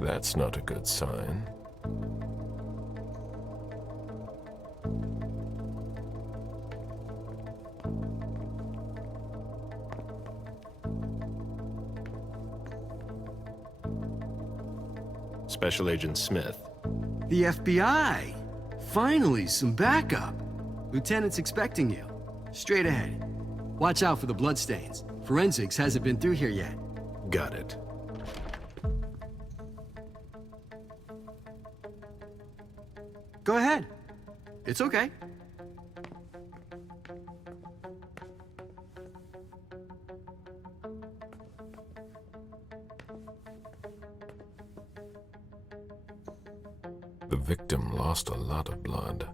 That's not a good sign. Special Agent Smith. The FBI! Finally, some backup! Lieutenant's expecting you. Straight ahead. Watch out for the bloodstains. Forensics hasn't been through here yet. Got it. Go ahead. It's okay. The victim lost a lot of blood.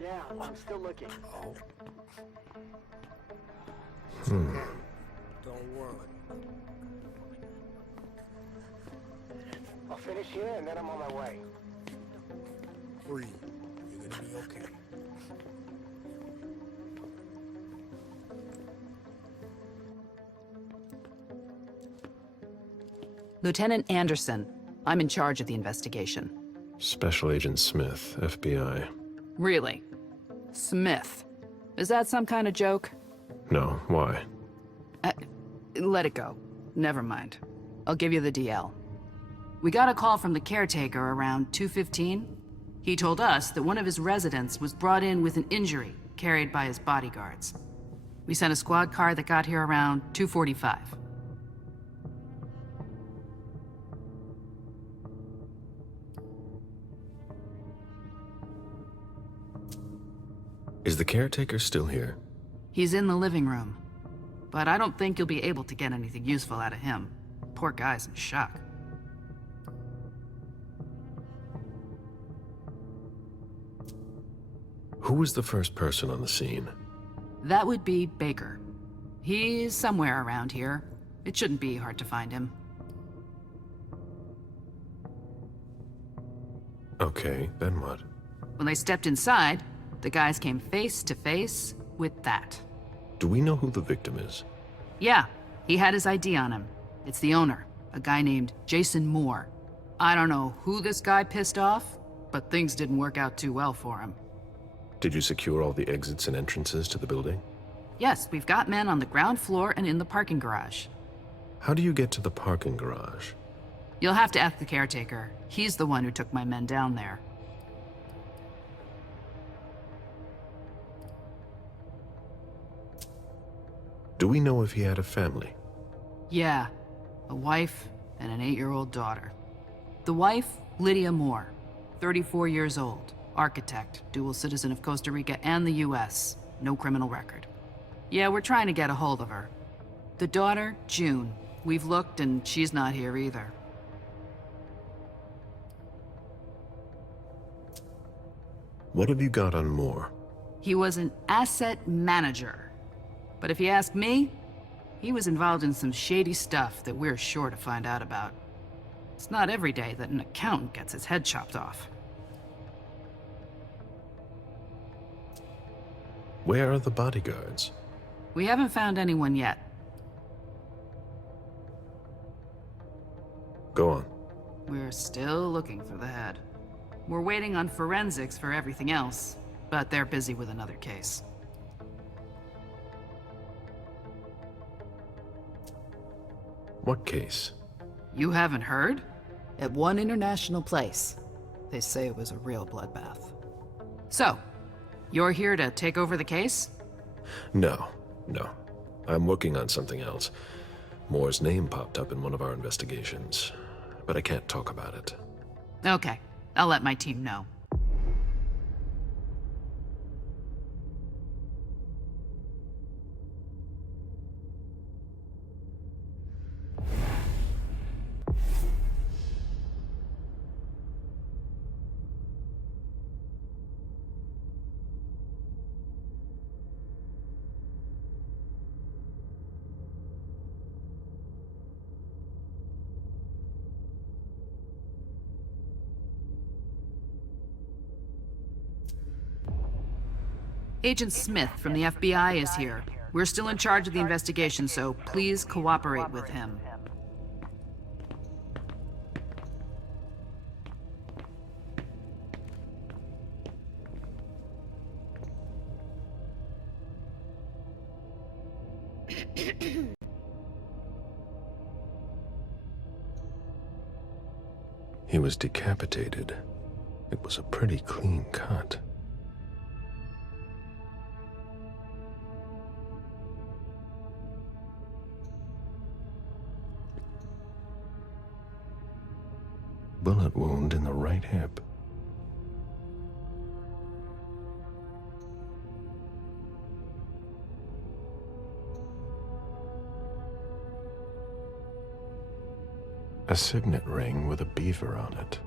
Yeah, I'm still looking. Don't worry. I'll finish here and then I'm on my way. Breathe. You're gonna be okay. Lieutenant Anderson, I'm in charge of the investigation. Special Agent Smith, FBI. Really? Smith. Is that some kind of joke? No, why? Let it go. Never mind. I'll give you the DL. We got a call from the caretaker around 2:15. He told us that one of his residents was brought in with an injury carried by his bodyguards. We sent a squad car that got here around 2:45. Is the caretaker still here? He's in the living room, but I don't think you'll be able to get anything useful out of him. Poor guy's in shock. Who was the first person on the scene? That would be Baker. He's somewhere around here. It shouldn't be hard to find him. Okay, then what? When they stepped inside, the guys came face to face with that. Do we know who the victim is? Yeah, he had his ID on him. It's the owner, a guy named Jason Moore. I don't know who this guy pissed off, but things didn't work out too well for him. Did you secure all the exits and entrances to the building? Yes, we've got men on the ground floor and in the parking garage. How do you get to the parking garage? You'll have to ask the caretaker. He's the one who took my men down there. Do we know if he had a family? Yeah, a wife and an 8-year-old daughter. The wife, Lydia Moore, 34 years old, architect, dual citizen of Costa Rica and the US, no criminal record. Yeah, we're trying to get a hold of her. The daughter, June. We've looked and she's not here either. What have you got on Moore? He was an asset manager. But if you ask me, he was involved in some shady stuff that we're sure to find out about. It's not every day that an accountant gets his head chopped off. Where are the bodyguards? We haven't found anyone yet. Go on. We're still looking for the head. We're waiting on forensics for everything else, but they're busy with another case. What case? You haven't heard? At one international place. They say it was a real bloodbath. So, you're here to take over the case? No. I'm working on something else. Moore's name popped up in one of our investigations, but I can't talk about it. Okay, I'll let my team know. Agent Smith from the FBI is here. We're still in charge of the investigation, so please cooperate with him. He was decapitated. It was a pretty clean cut. Bullet wound in the right hip. A signet ring with a beaver on it.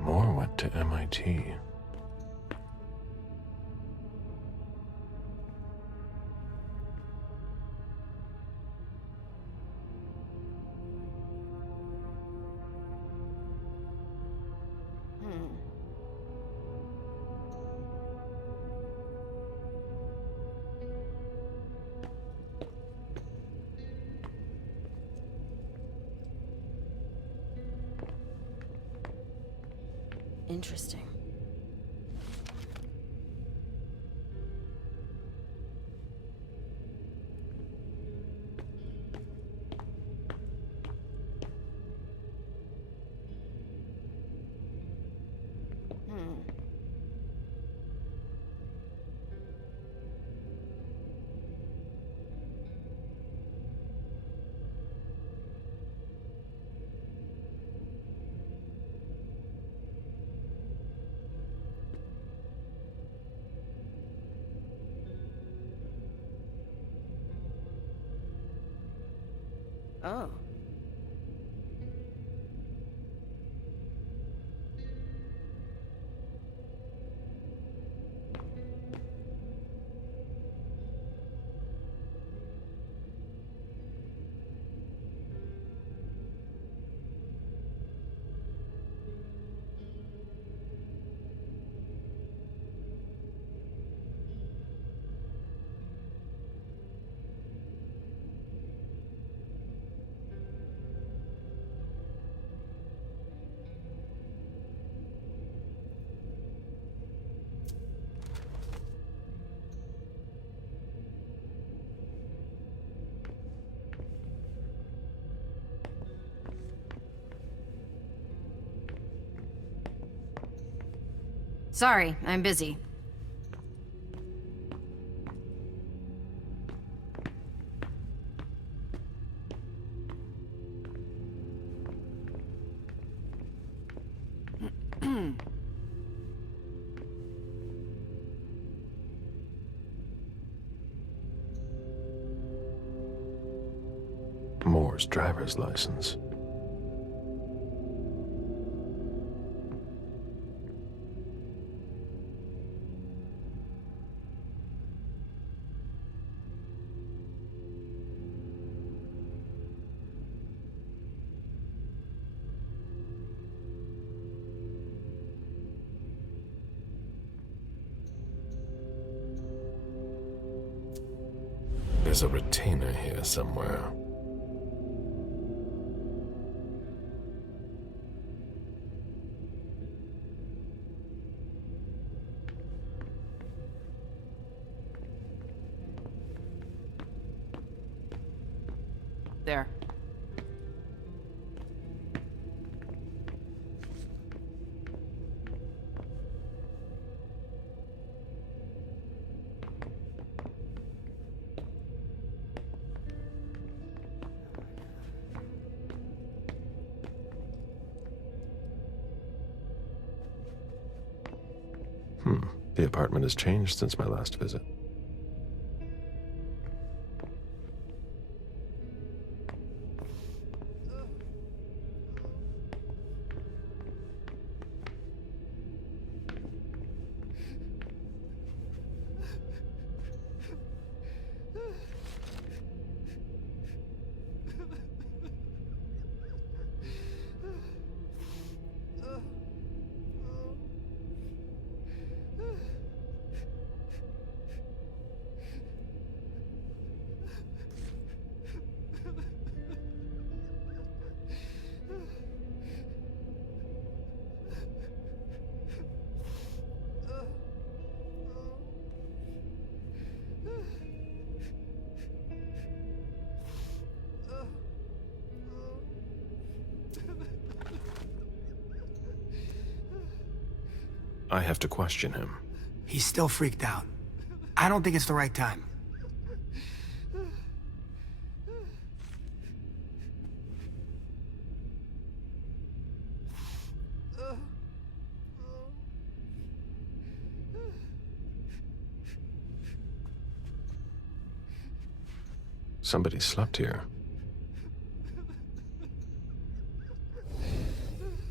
Moore went to MIT. Interesting. Oh. Sorry, I'm busy. Moore's driver's license. There's a retainer here somewhere. There. The apartment has changed since my last visit. I have to question him. He's still freaked out. I don't think it's the right time. Somebody slept here.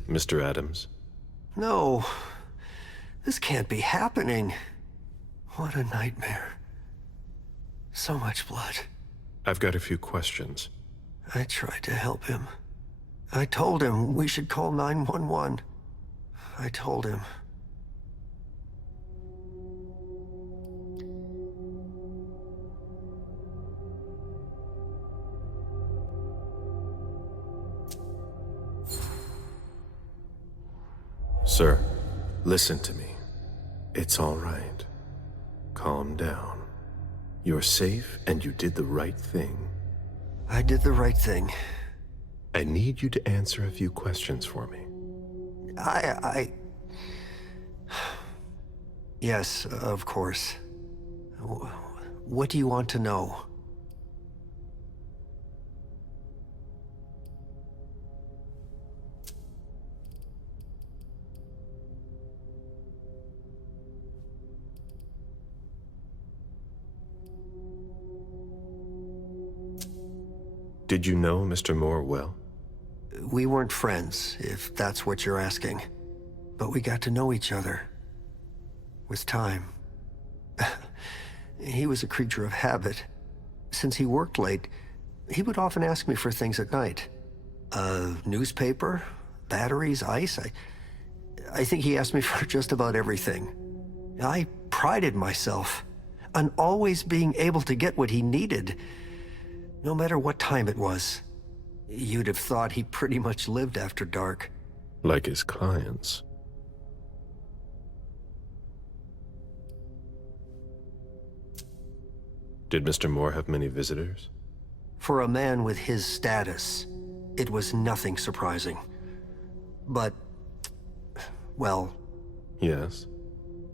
Mr. Adams? No. This can't be happening. What a nightmare. So much blood. I've got a few questions. I tried to help him. I told him we should call 911. I told him. Sir, listen to me. It's all right. Calm down. You're safe and you did the right thing. I did the right thing. I need you to answer a few questions for me. Yes, of course. What do you want to know? Did you know Mr. Moore well? We weren't friends, if that's what you're asking. But we got to know each other. With time. He was a creature of habit. Since he worked late, he would often ask me for things at night. A newspaper, batteries, ice. I think he asked me for just about everything. I prided myself on always being able to get what he needed. No matter what time it was. You'd have thought he pretty much lived after dark. Like his clients. Did Mr. Moore have many visitors? For a man with his status, it was nothing surprising. But, well... Yes?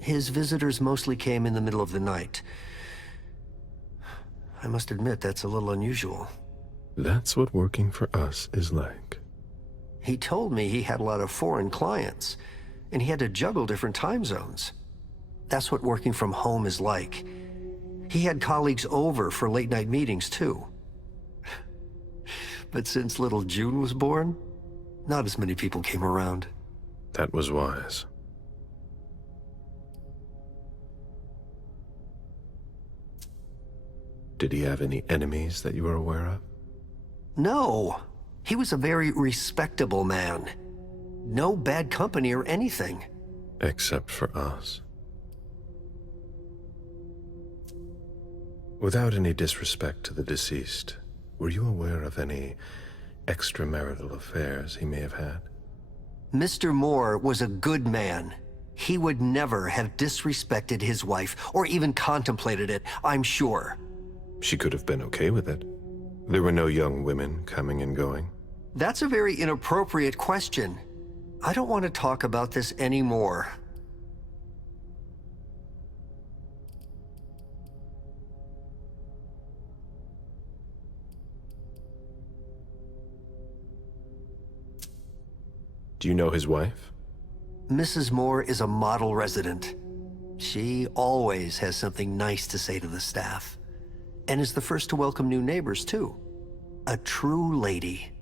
His visitors mostly came in the middle of the night. I must admit, that's a little unusual. That's what working for us is like. He told me he had a lot of foreign clients, and he had to juggle different time zones. That's what working from home is like. He had colleagues over for late-night meetings, too. But since little June was born, not as many people came around. That was wise. Did he have any enemies that you were aware of? No. He was a very respectable man. No bad company or anything. Except for us. Without any disrespect to the deceased, were you aware of any extramarital affairs he may have had? Mr. Moore was a good man. He would never have disrespected his wife, or even contemplated it, I'm sure. She could have been okay with it. There were no young women coming and going. That's a very inappropriate question. I don't want to talk about this anymore. Do you know his wife? Mrs. Moore is a model resident. She always has something nice to say to the staff. And is the first to welcome new neighbors, too. A true lady.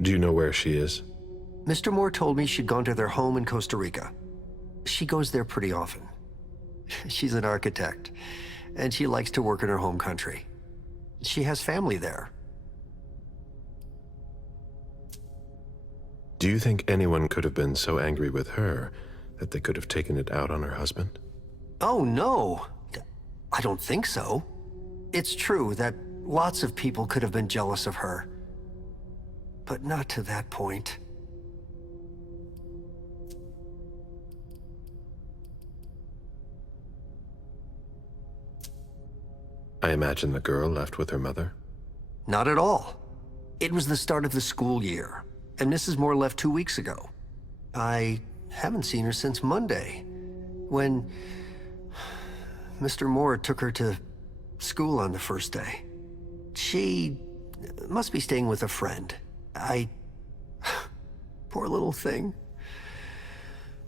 Do you know where she is? Mr. Moore told me she'd gone to their home in Costa Rica. She goes there pretty often. She's an architect, and she likes to work in her home country. She has family there. Do you think anyone could have been so angry with her that they could have taken it out on her husband? Oh, no. I don't think so. It's true that lots of people could have been jealous of her. But not to that point. I imagine the girl left with her mother? Not at all. It was the start of the school year, and Mrs. Moore left 2 weeks ago. I haven't seen her since Monday, when Mr. Moore took her to school on the first day. She must be staying with a friend. Poor little thing.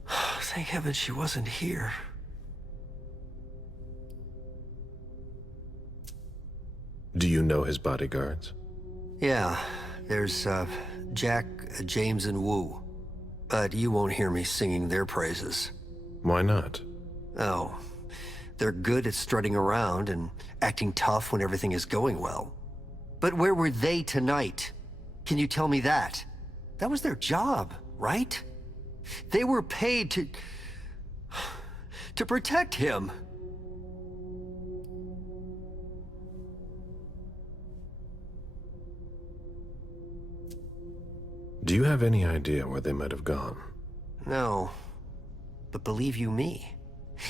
Thank heaven she wasn't here. Do you know his bodyguards? Yeah, there's Jack, James, and Wu. But you won't hear me singing their praises. Why not? Oh, they're good at strutting around and acting tough when everything is going well. But where were they tonight? Can you tell me that? That was their job, right? They were paid to protect him. Do you have any idea where they might have gone? No. But believe you me,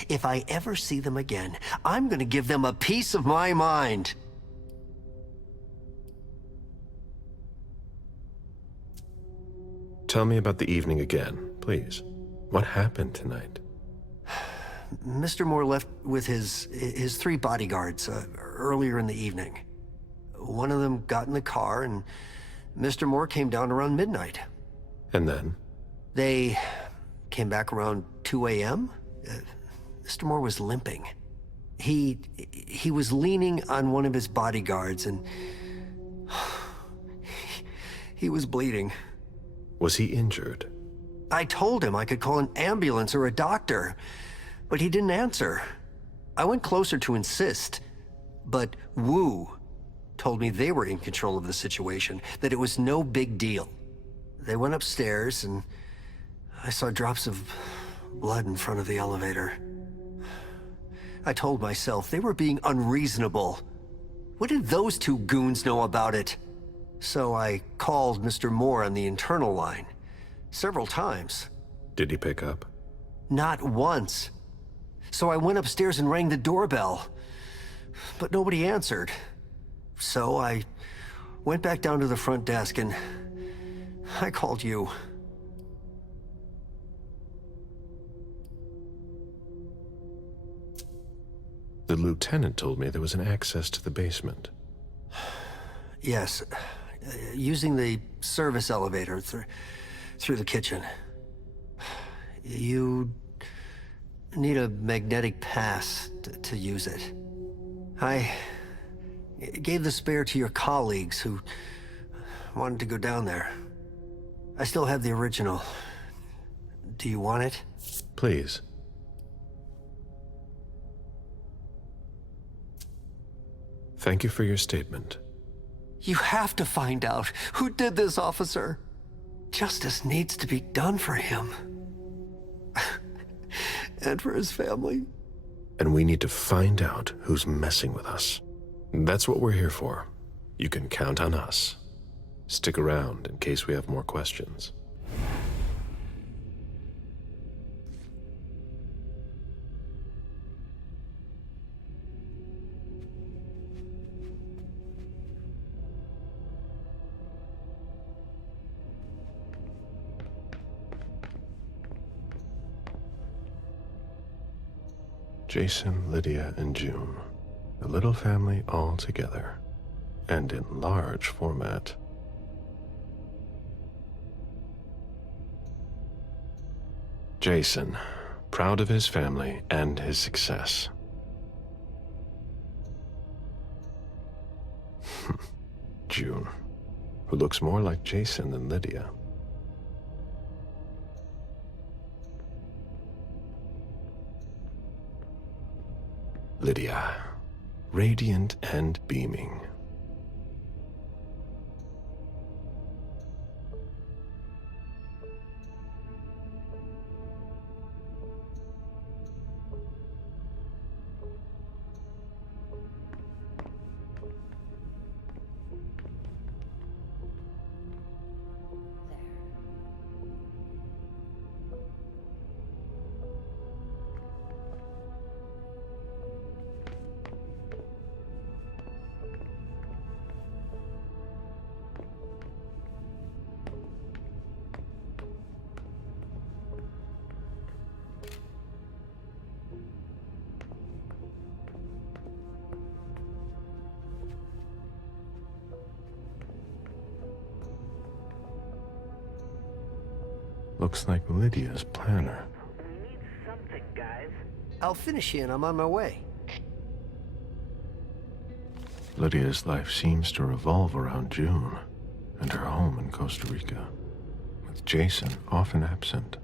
if I ever see them again, I'm gonna give them a piece of my mind. Tell me about the evening again, please. What happened tonight? Mr. Moore left with his 3 bodyguards earlier in the evening. One of them got in the car, and Mr. Moore came down around midnight. And then? They came back around 2 a.m. Mr. Moore was limping. He was leaning on one of his bodyguards, and he was bleeding. Was he injured? I told him I could call an ambulance or a doctor, but he didn't answer. I went closer to insist, but Wu told me they were in control of the situation, that it was no big deal. They went upstairs, and I saw drops of blood in front of the elevator. I told myself they were being unreasonable. What did those 2 goons know about it? So I called Mr. Moore on the internal line several times. Did he pick up? Not once. So I went upstairs and rang the doorbell, but nobody answered. So I went back down to the front desk and I called you. The lieutenant told me there was an access to the basement. Yes, using the service elevator through the kitchen. You need a magnetic pass to use it. I gave the spare to your colleagues who wanted to go down there. I still have the original. Do you want it? Please. Thank you for your statement. You have to find out who did this, officer. Justice needs to be done for him. And for his family. And we need to find out who's messing with us. That's what we're here for. You can count on us. Stick around in case we have more questions. Jason, Lydia, and June. A little family all together. And in large format. Jason, proud of his family and his success. June, who looks more like Jason than Lydia. Lydia, radiant and beaming. Looks like Lydia's planner. We need something, guys. I'll finish here and I'm on my way. Lydia's life seems to revolve around June and her home in Costa Rica, with Jason often absent.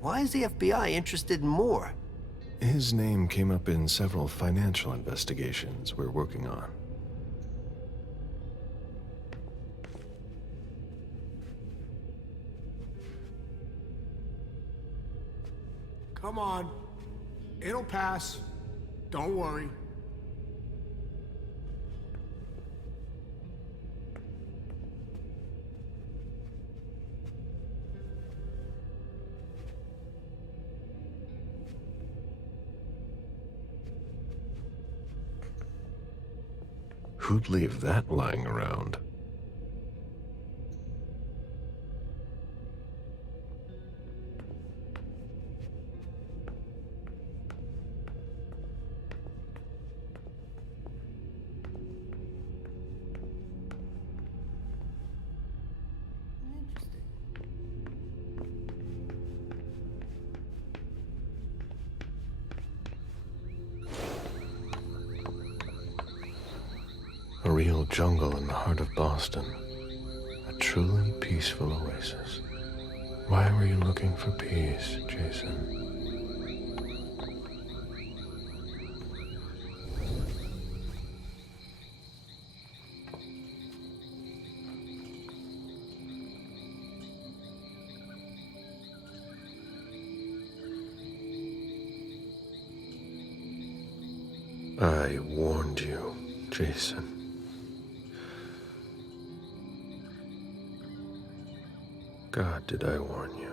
Why is the FBI interested in Moore? His name came up in several financial investigations we're working on. Come on. It'll pass. Don't worry. Who'd leave that lying around? A real jungle in the heart of Boston. A truly peaceful oasis. Why were you looking for peace, Jason? I warned you, Jason. God, did I warn you?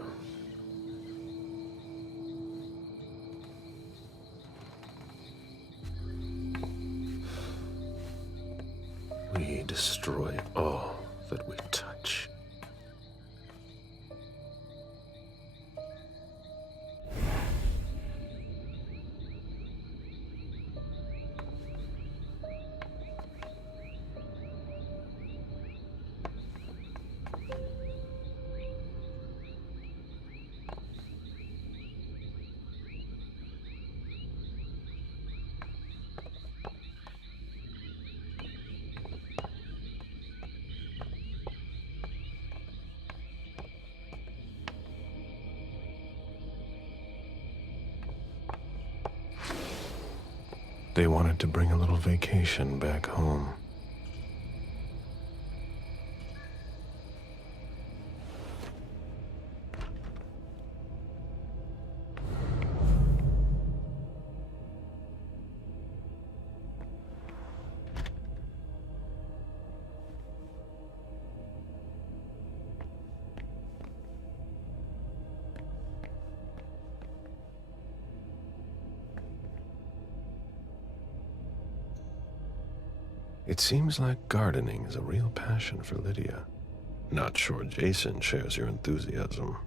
We destroy all that we touch. They wanted to bring a little vacation back home. It seems like gardening is a real passion for Lydia. Not sure Jason shares your enthusiasm.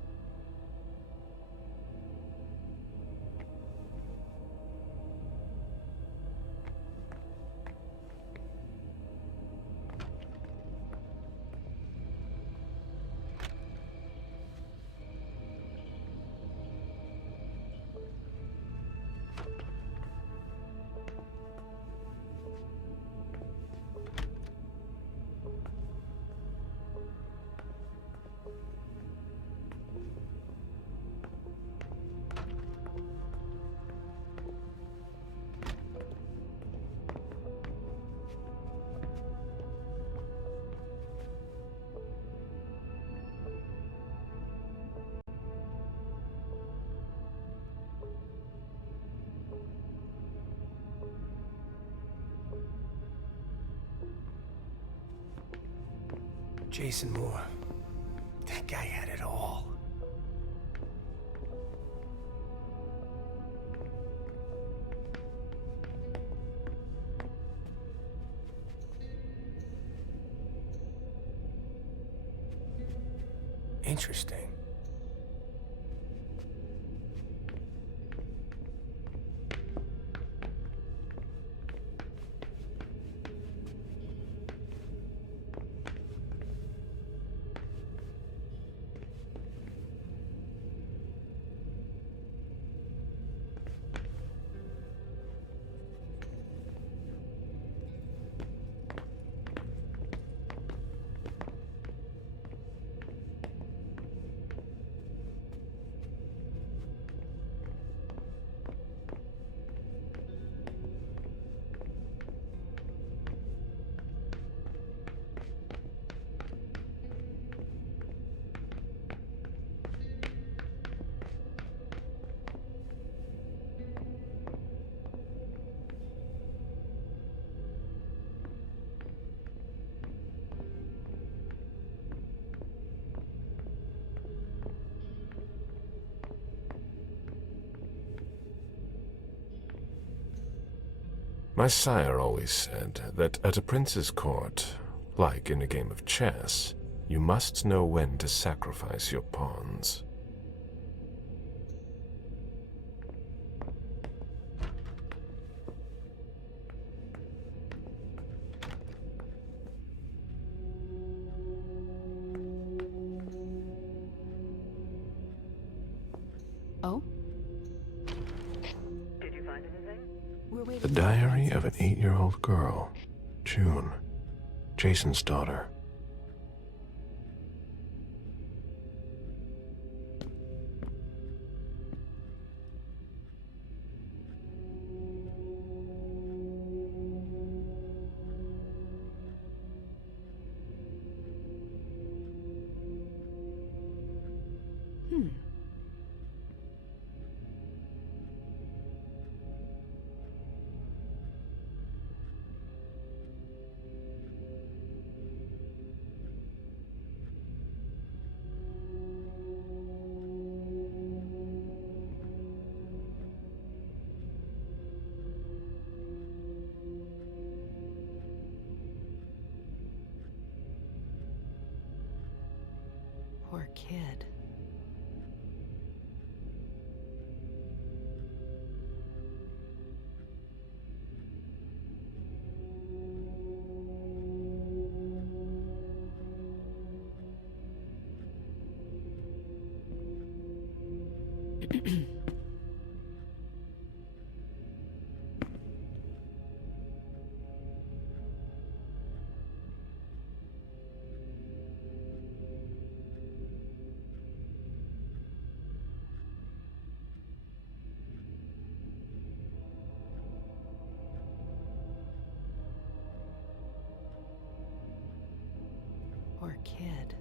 Jason Moore. That guy had it all. Interesting. My sire always said that at a prince's court, like in a game of chess, you must know when to sacrifice your pawns. Oh? The diary of an 8-year-old girl, June, Jason's daughter. Poor kid. Poor kid.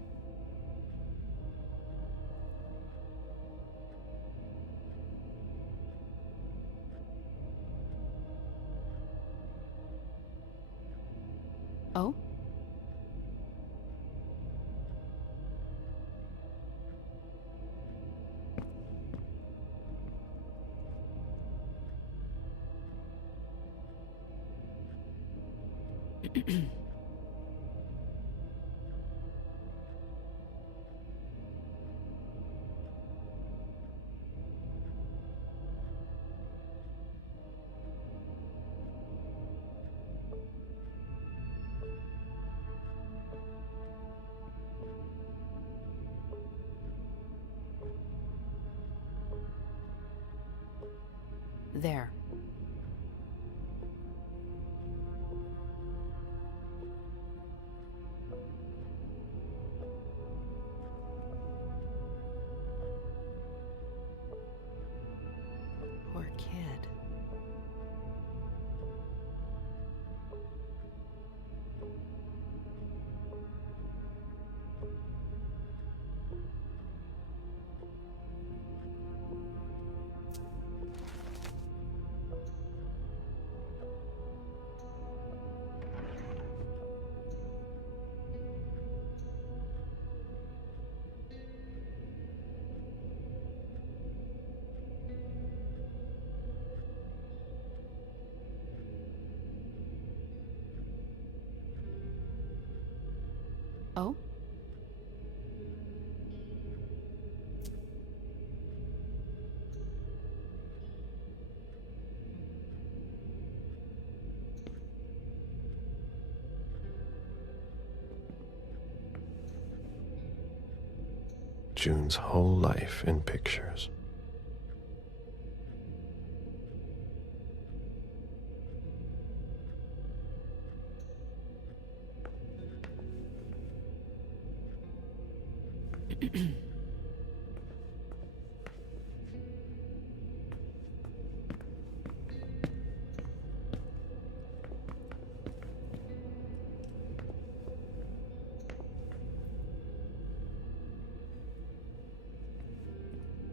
Oh? There. Poor kid. June's whole life in pictures.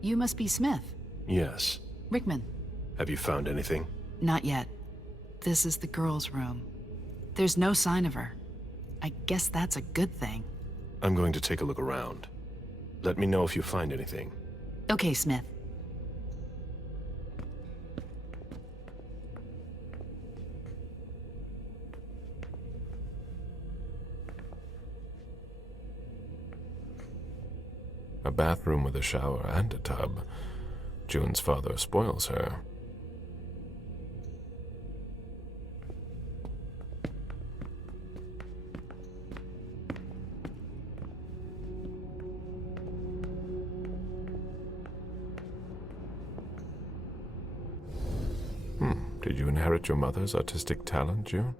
You must be Smith. Yes. Rickman. Have you found anything? Not yet. This is the girl's room. There's no sign of her. I guess that's a good thing. I'm going to take a look around. Let me know if you find anything. Okay, Smith. A bathroom with a shower and a tub. June's father spoils her. Did you inherit your mother's artistic talent, June?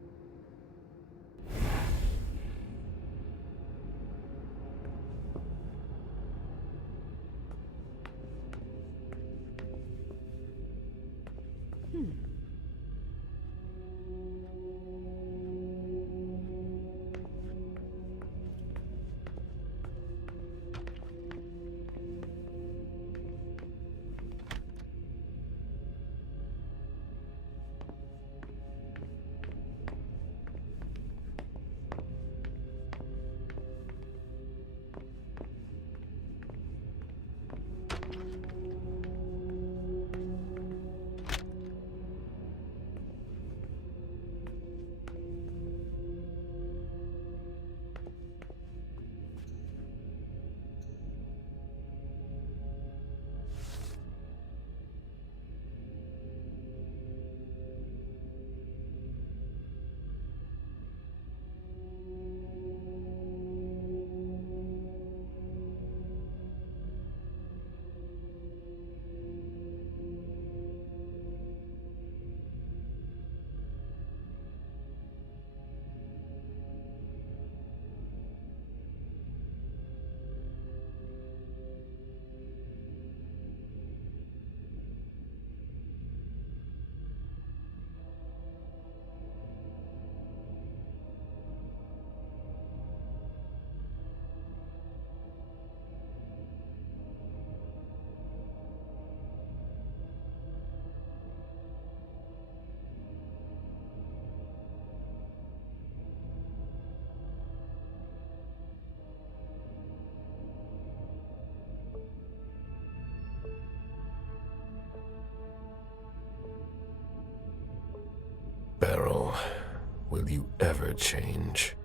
Beryl, will you ever change?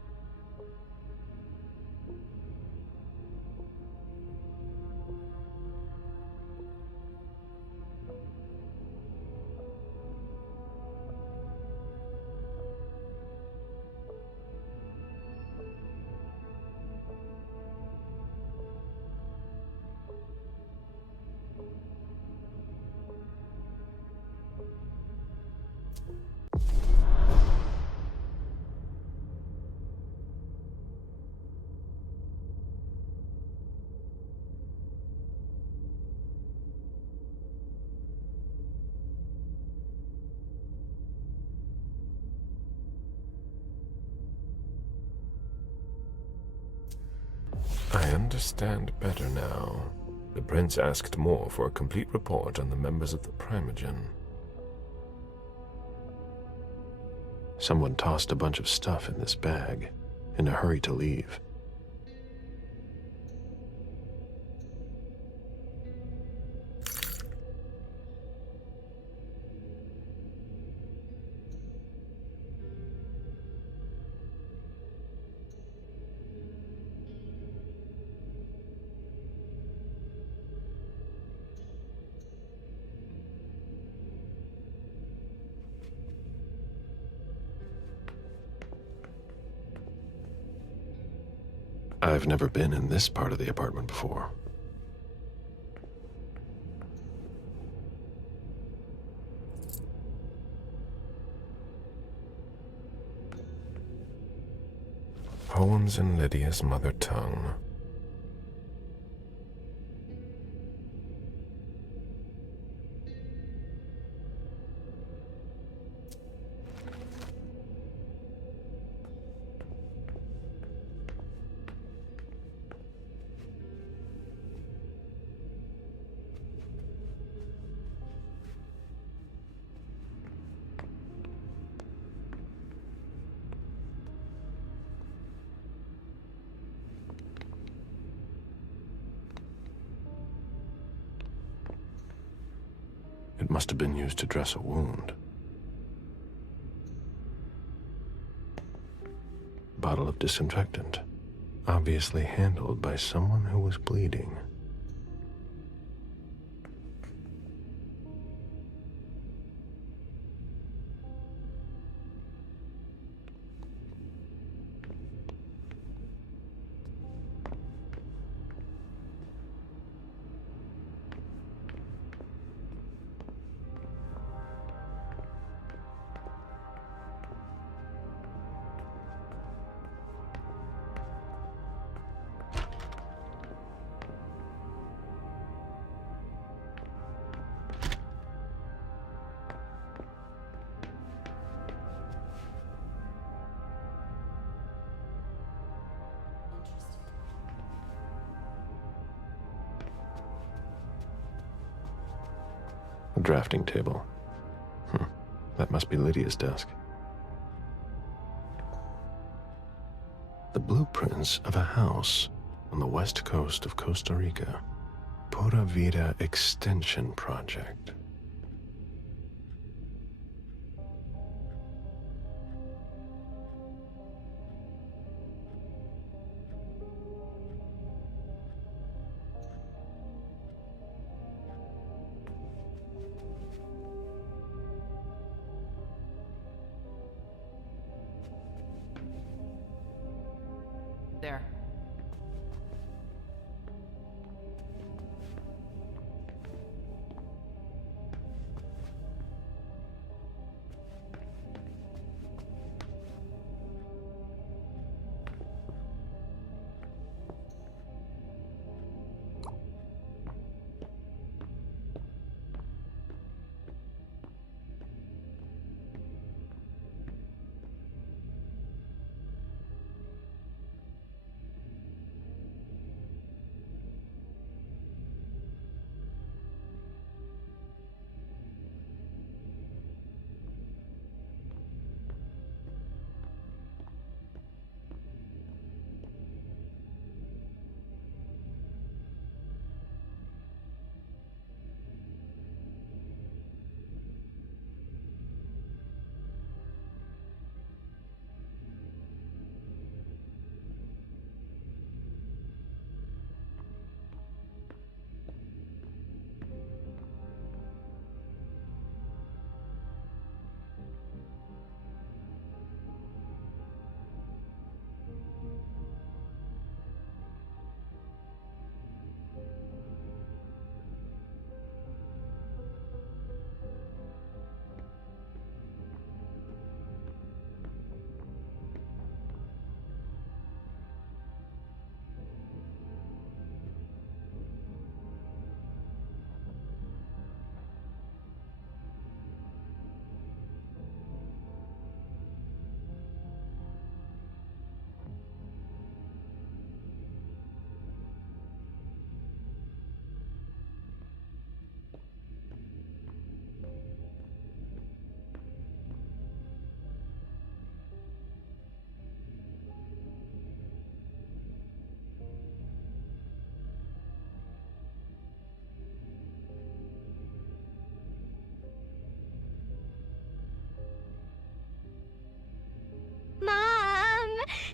I understand better now. The prince asked more for a complete report on the members of the Primogen. Someone tossed a bunch of stuff in this bag, in a hurry to leave. I've never been in this part of the apartment before. Poems in Lydia's mother tongue. It must have been used to dress a wound. Bottle of disinfectant, obviously handled by someone who was bleeding. A drafting table. That must be Lydia's desk. The blueprints of a house on the west coast of Costa Rica. Pura Vida Extension Project. There.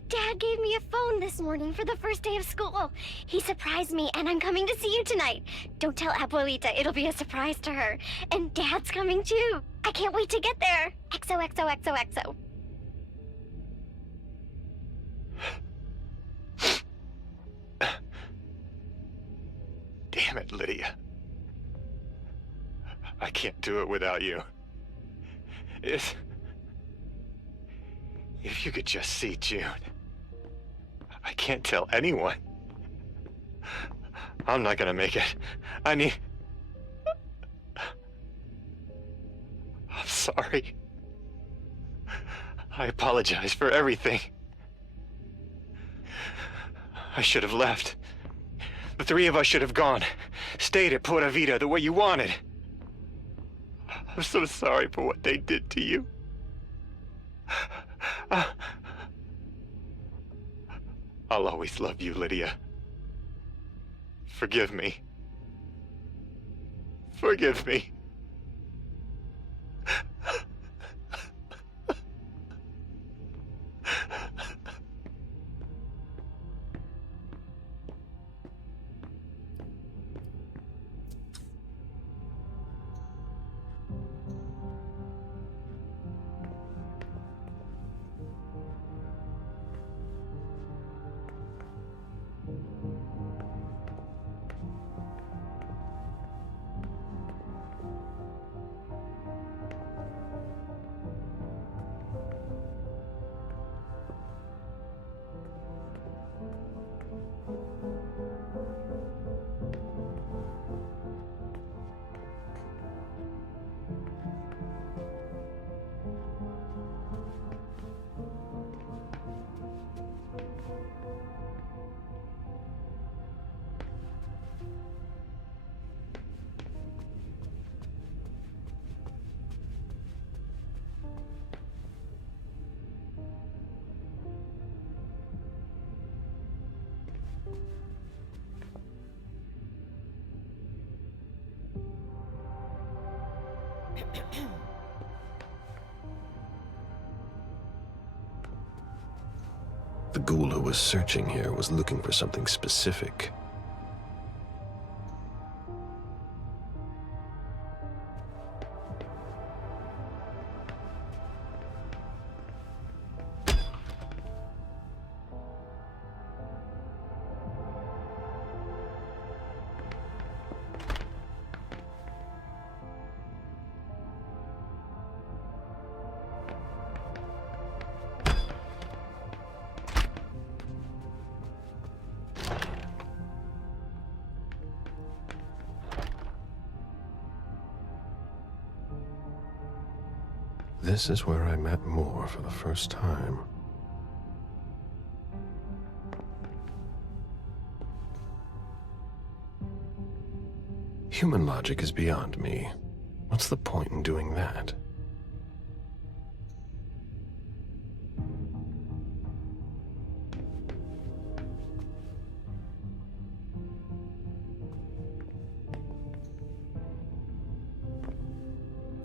Dad gave me a phone this morning for the first day of school. He surprised me, and I'm coming to see you tonight. Don't tell Abuelita, it'll be a surprise to her. And Dad's coming too. I can't wait to get there. XOXOXOXO. Damn it, Lydia. I can't do it without you. If you could just see June. I can't tell anyone. I'm not gonna make it. I'm sorry. I apologize for everything. I should have left. The three of us should have gone. Stayed at Pura Vida the way you wanted. I'm so sorry for what they did to you. I'll always love you, Lydia. Forgive me. Forgive me. The ghoul who was searching here was looking for something specific. This is where I met Mura for the first time. Human logic is beyond me. What's the point in doing that?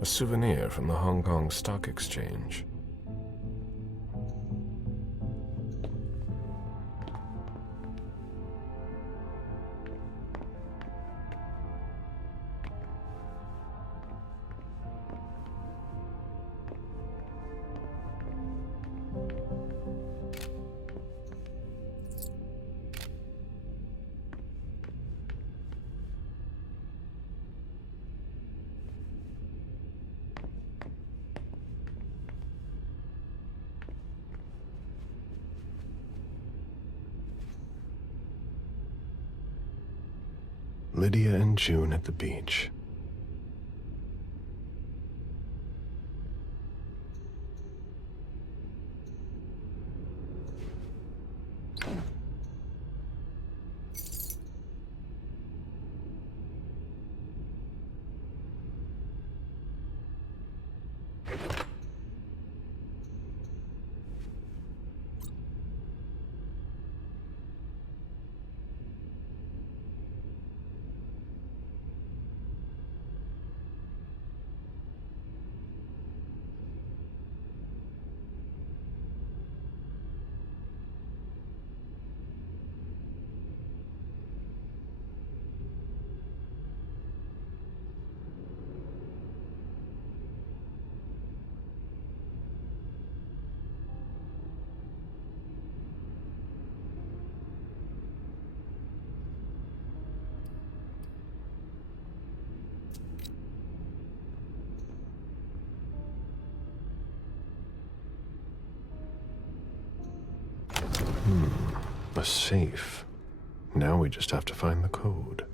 A souvenir from the Hong Kong Stock Exchange. Lydia and June at the beach. A safe. Now we just have to find the code.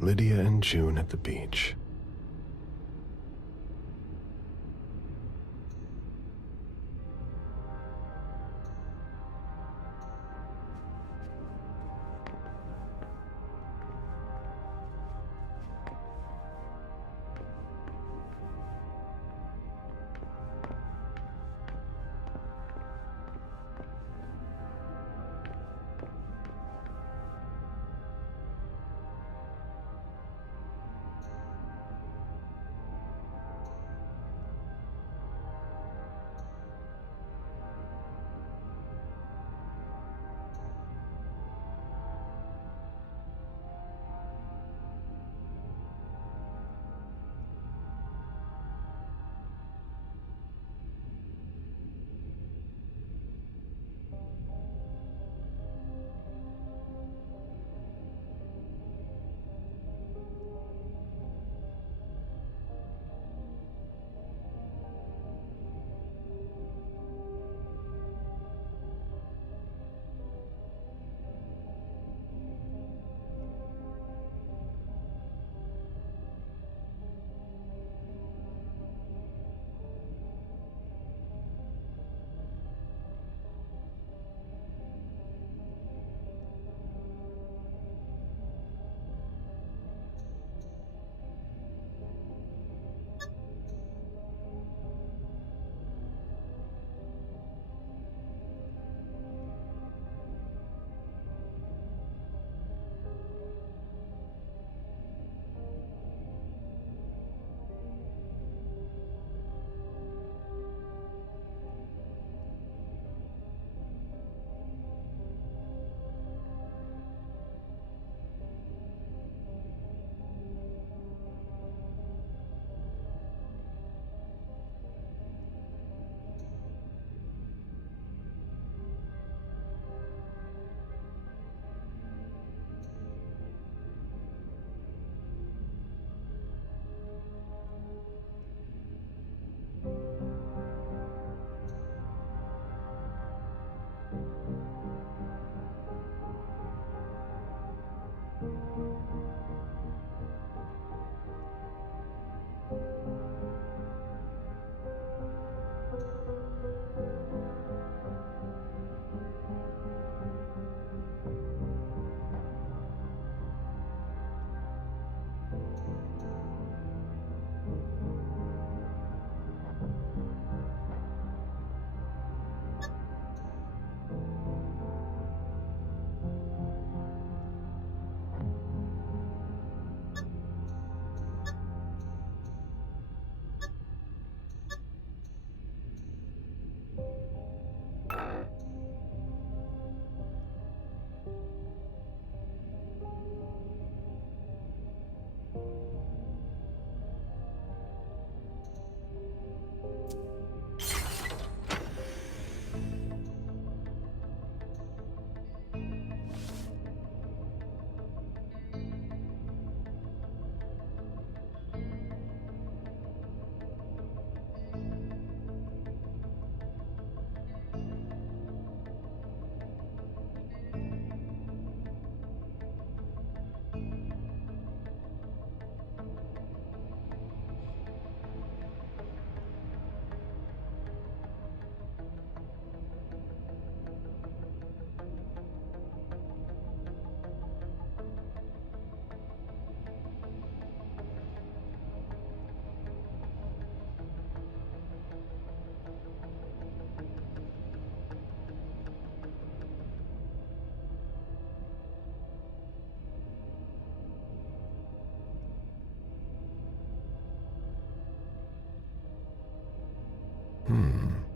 Lydia and June at the beach.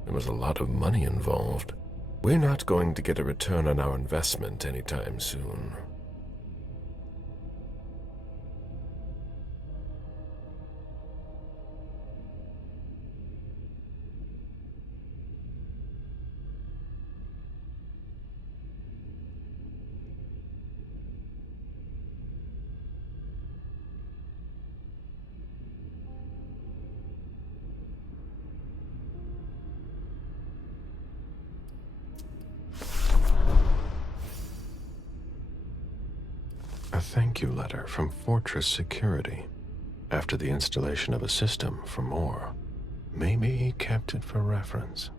There was a lot of money involved. We're not going to get a return on our investment anytime soon. A thank you letter from Fortress Security after the installation of a system for more. Maybe he kept it for reference.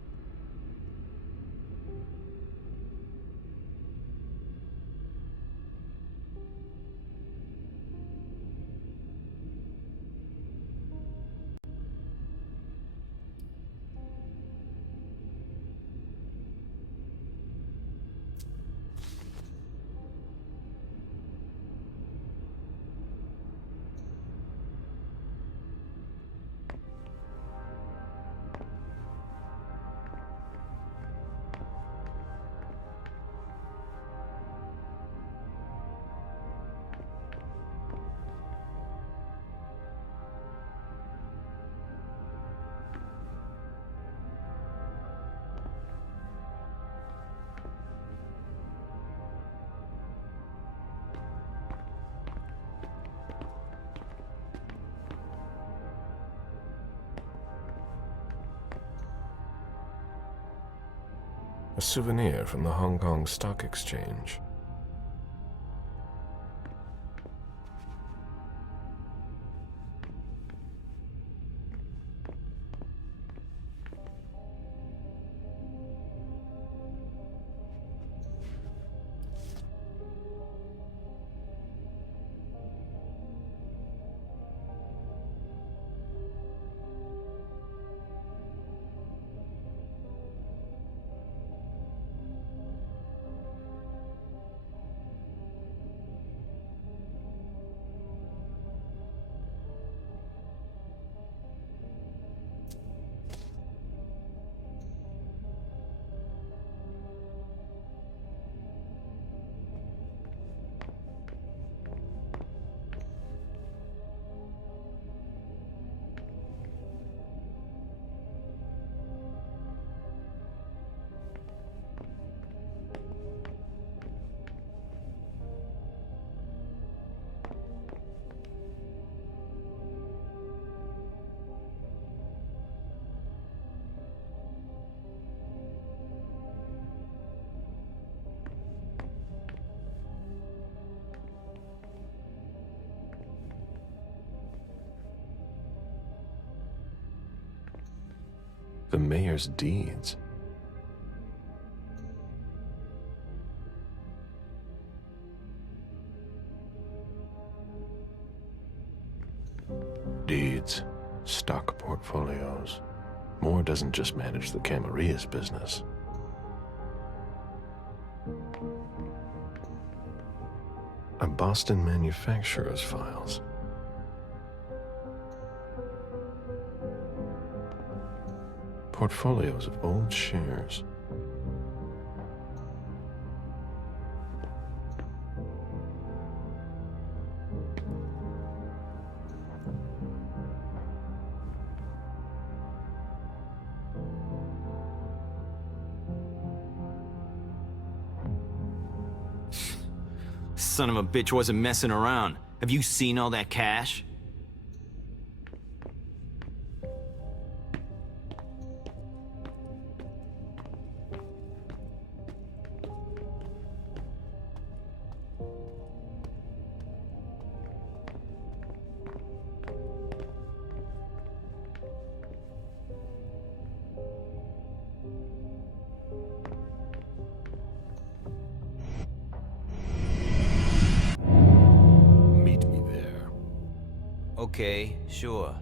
A souvenir from the Hong Kong Stock Exchange. The mayor's deeds. Deeds, stock portfolios. Moore doesn't just manage the Kamari's business. A Boston manufacturer's files. Portfolios of old shares. Son of a bitch wasn't messing around. Have you seen all that cash? Okay, sure.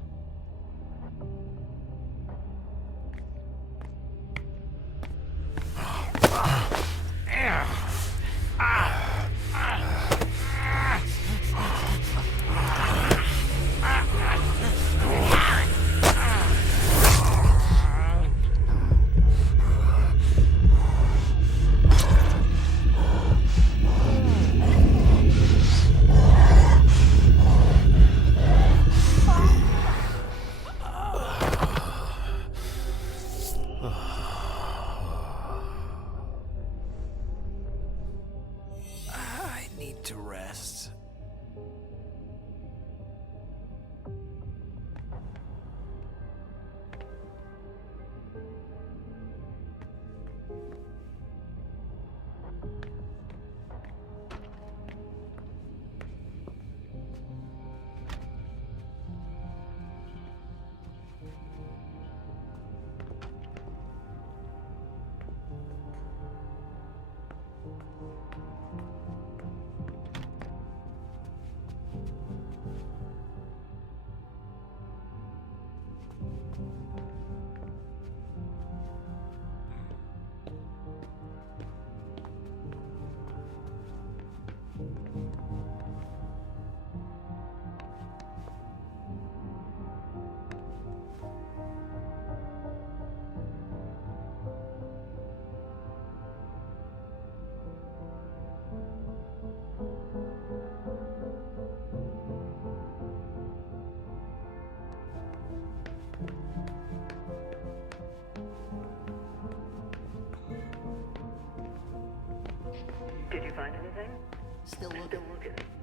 Did you find anything? Still looking.